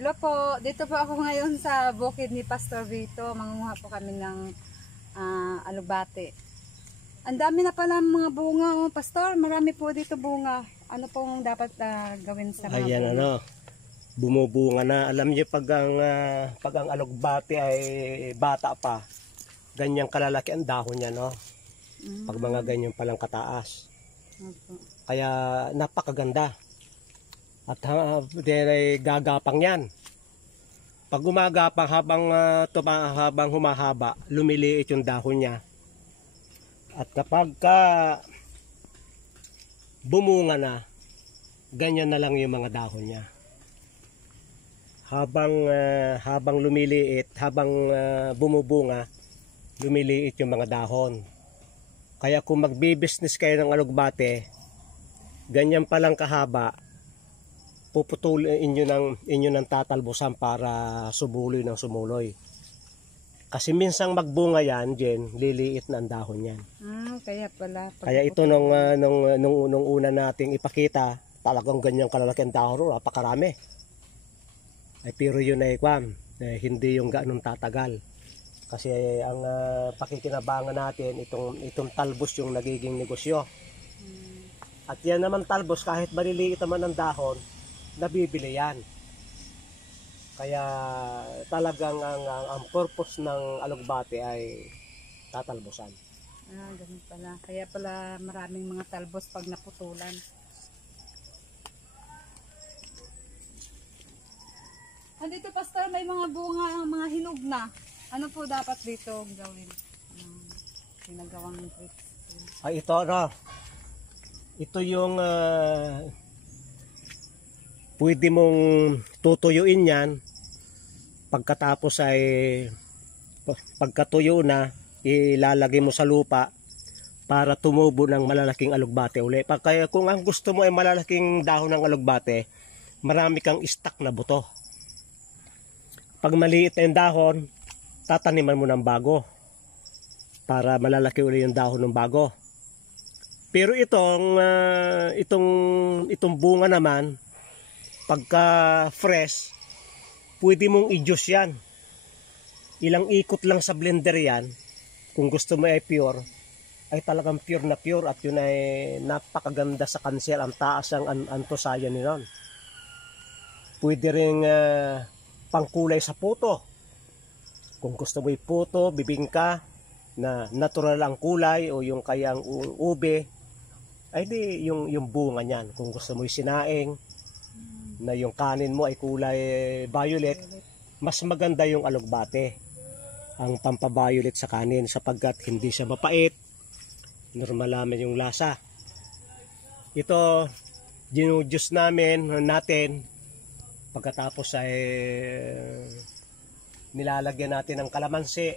Hello po, dito po ako ngayon sa bukid ni Pastor Vito. Mangunguha po kami ng alugbate. Ang dami na pala mga bunga, oh, Pastor. Marami po dito bunga. Ano pong dapat gawin sa mga ayan, bunga? Bumubunga na. Alam niyo pag ang alugbate ay bata pa, ganyang kalalaki ang dahon niya, no? Pag mga ganyan palang kataas. Okay. Kaya napakaganda. At gagapang yan. Pag gumagapang habang humahaba, lumiliit yung dahon niya. At kapag bumunga na, ganyan na lang yung mga dahon niya. Habang lumiliit, habang bumubunga, lumiliit yung mga dahon. Kaya kung magbi-business kayo ng alugbate, ganyan palang kahaba, puputulin inyo ng tatalbusan para sumuloy ng sumuloy. Kasi minsang magbunga yan, Jen, liliit na ang dahon yan. Kaya pala. Kaya ito nung una nating ipakita, talagang ganyan kalalaki ang dahon, napakarami. Ay pero yun ay hindi yung ganun tatagal. Kasi ang pakikinabangan natin, itong talbos yung nagiging negosyo. At yan naman talbos, kahit maliliit naman ang dahon, nabibili yan. Kaya talagang ang purpose ng alugbate ay tatalbusan. Ganun pala. Kaya pala maraming mga talbos pag naputulan. Dito, Pastor, may mga bunga, mga hinog na. Ano po dapat dito gawin? Ginagawang tricks. Ay ito ito yung pwede mong tutuyuin yan. Pagkatapos ay pagkatuyo na, ilalagay mo sa lupa para tumubo ng malalaking alugbate uli. Kaya kung ang gusto mo ay malalaking dahon ng alugbate, marami kang stock na buto. Pag maliit na yung dahon, tataniman mo ng bago para malalaki uli yung dahon ng bago. Pero itong bunga naman, pagka fresh, pwede mong i-juice yan. Ilang ikot lang sa blender yan. Kung gusto mo ay pure, ay talagang pure na pure, at yun ay napakaganda sa kanser. Ang taas ang antosaya nilon. Pwede ring pangkulay sa puto. Kung gusto mo puto, bibingka na natural ang kulay, o yung kayang ube, ay di yung bunga niyan. Kung gusto mo sinaing, na yung kanin mo ay kulay violet, mas maganda yung alugbate, ang pampaviolet sa kanin, sapagkat hindi siya mapait, normal naman yung lasa. Ito ginujuice natin, pagkatapos ay nilalagyan natin ng kalamansi,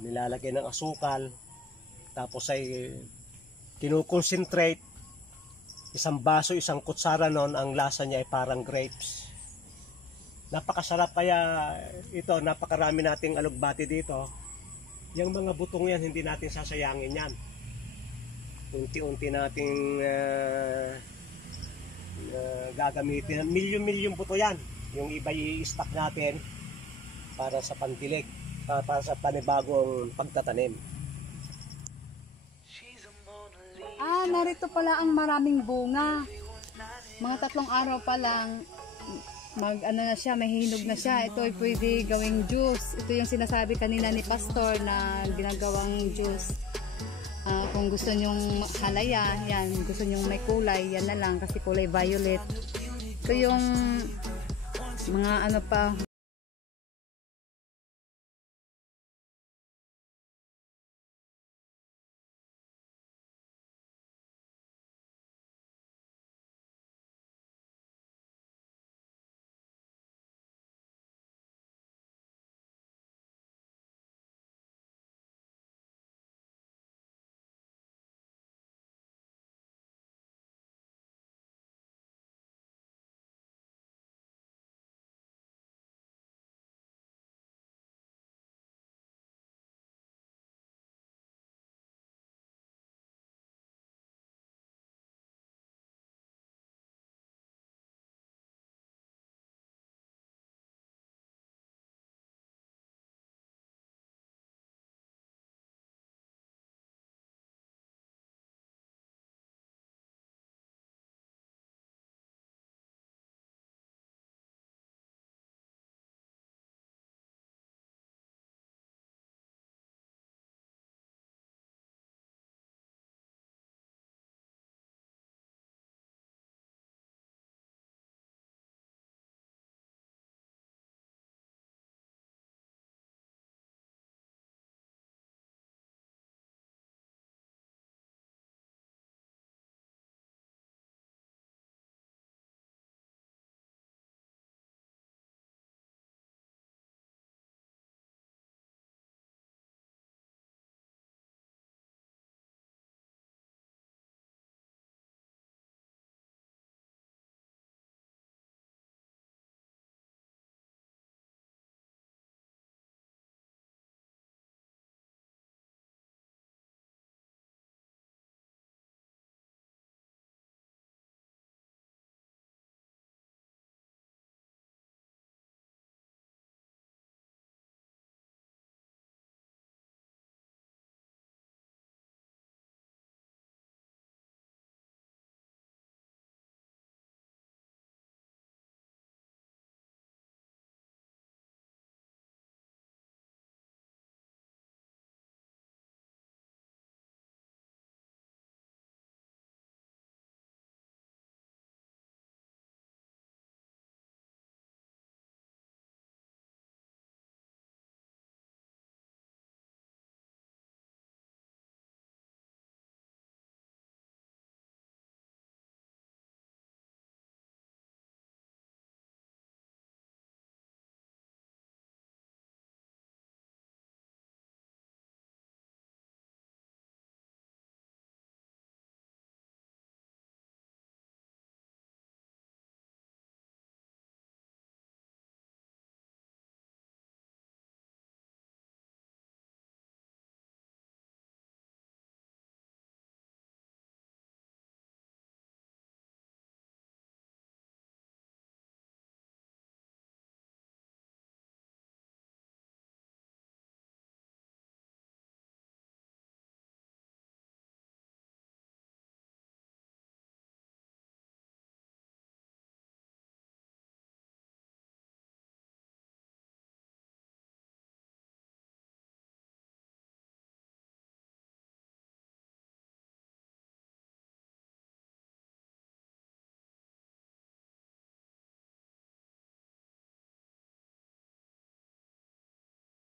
nilalagyan ng asukal, tapos ay kinukonsentrate. Isang baso, isang kutsara nun, ang lasa niya ay parang grapes. Napakasarap. Kaya ito, napakarami nating alugbate dito. Yung mga butong yan, hindi natin sasayangin yan. Unti-unti nating gagamitin. Milyon-milyon buto yan. Yung iba i-stock natin para sa pandilig, para sa panibagong pagtatanim. Narito pala ang maraming bunga. Mga 3 araw pa lang, na siya, may hinog na siya. Ito ay pwede gawing juice. Ito yung sinasabi kanina ni Pastor na ginagawang juice. Kung gusto nyong halaya, yan. Gusto nyong may kulay, yan na lang kasi kulay violet. Ito yung mga pa